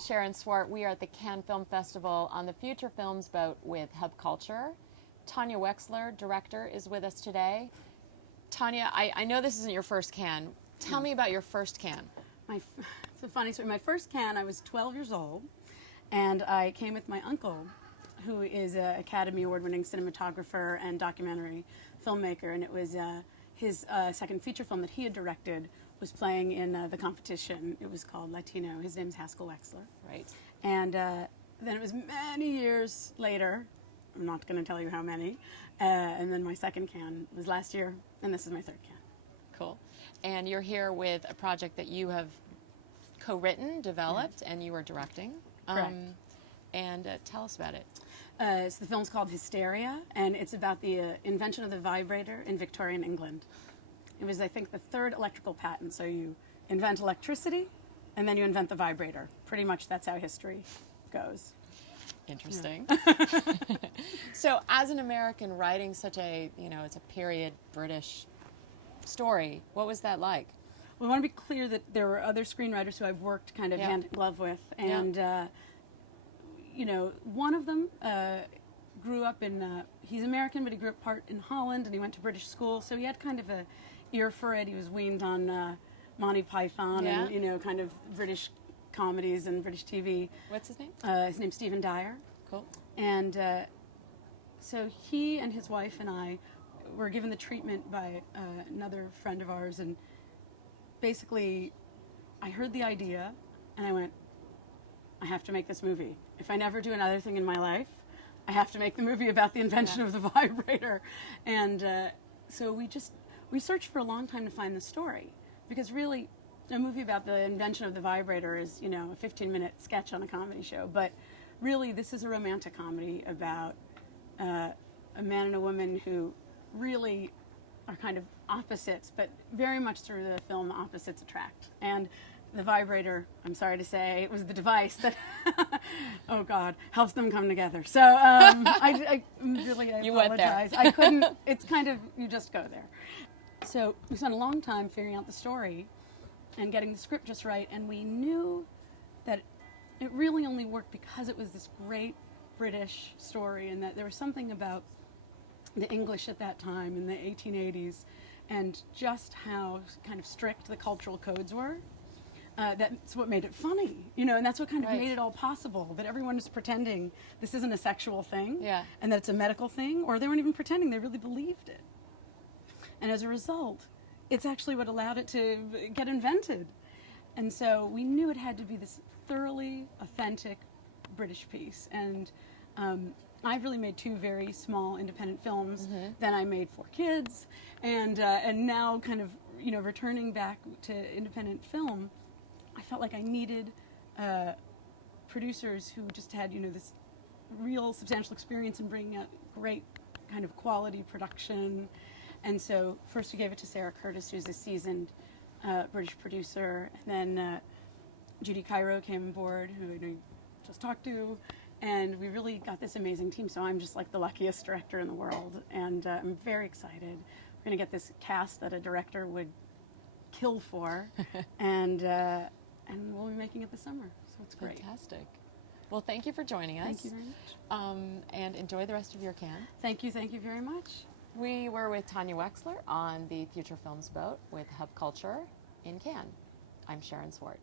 Sharon Swart. We are at the Cannes Film Festival on the Future Films boat with Hub Culture. Tanya Wexler, director, is with us today. Tanya, I know this isn't your first Cannes. Tell me about your first Cannes. It's a funny story. My first Cannes, I was 12 years old, and I came with my uncle, who is an Academy Award-winning cinematographer and documentary filmmaker, and it was his second feature film that he had directed was playing in the competition. It was called Latino. His name's Haskell Wexler. Right. And then it was many years later, I'm not going to tell you how many, and then my second Cannes was last year, and this is my third Cannes. Cool. And you're here with a project that you have co-written, developed, and you are directing. Correct. And tell us about it. So the film's called HYSTERIA, and it's about the invention of the vibrator in Victorian England. It was, I think, the third electrical patent. So you invent electricity, and then you invent the vibrator. Pretty much that's how history goes. Interesting. Yeah. So as an American writing such a, it's a period British story, what was that like? Well, I want to be clear that there were other screenwriters who I've worked kind of hand in glove with, and one of them grew up in, he's American, but he grew up part in Holland, and he went to British school, so he had kind of a ear for it. He was weaned on Monty Python and, kind of British comedies and British TV. What's his name? His name's Stephen Dyer. Cool. And so he and his wife and I were given the treatment by another friend of ours, and basically I heard the idea and I went, I have to make this movie. If I never do another thing in my life, I have to make the movie about the invention of the vibrator. And so we searched for a long time to find the story, because really a movie about the invention of the vibrator is, a 15-minute sketch on a comedy show. But really this is a romantic comedy about a man and a woman who really are kind of opposites, but very much through the film the opposites attract. And the vibrator, I'm sorry to say, it was the device that, oh God, helps them come together. So I you apologize. went there. I couldn't, it's kind of, you just go there. So we spent a long time figuring out the story and getting the script just right, and we knew that it really only worked because it was this great British story, and that there was something about the English at that time in the 1880s and just how kind of strict the cultural codes were. That's what made it funny, and that's what kind of made it all possible, that everyone was pretending this isn't a sexual thing, and that it's a medical thing, or they weren't even pretending, they really believed it. And as a result, it's actually what allowed it to get invented. And so we knew it had to be this thoroughly authentic British piece. And I've really made 2 very small independent films. Then I made 4 kids, and now kind of returning back to independent film, I felt like I needed producers who just had this real substantial experience in bringing out great kind of quality production. And so first we gave it to Sarah Curtis, who's a seasoned British producer, and then Judy Cairo came on board, who I know you just talked to, and we really got this amazing team. So I'm just like the luckiest director in the world, and I'm very excited. We're going to get this cast that a director would kill for, and we'll be making it this summer, so it's great. Fantastic. Well, thank you for joining us. Thank you very much. And enjoy the rest of your Cannes. Thank you very much. We were with Tanya Wexler on the Future Films boat with Hub Culture in Cannes. I'm Sharon Swart.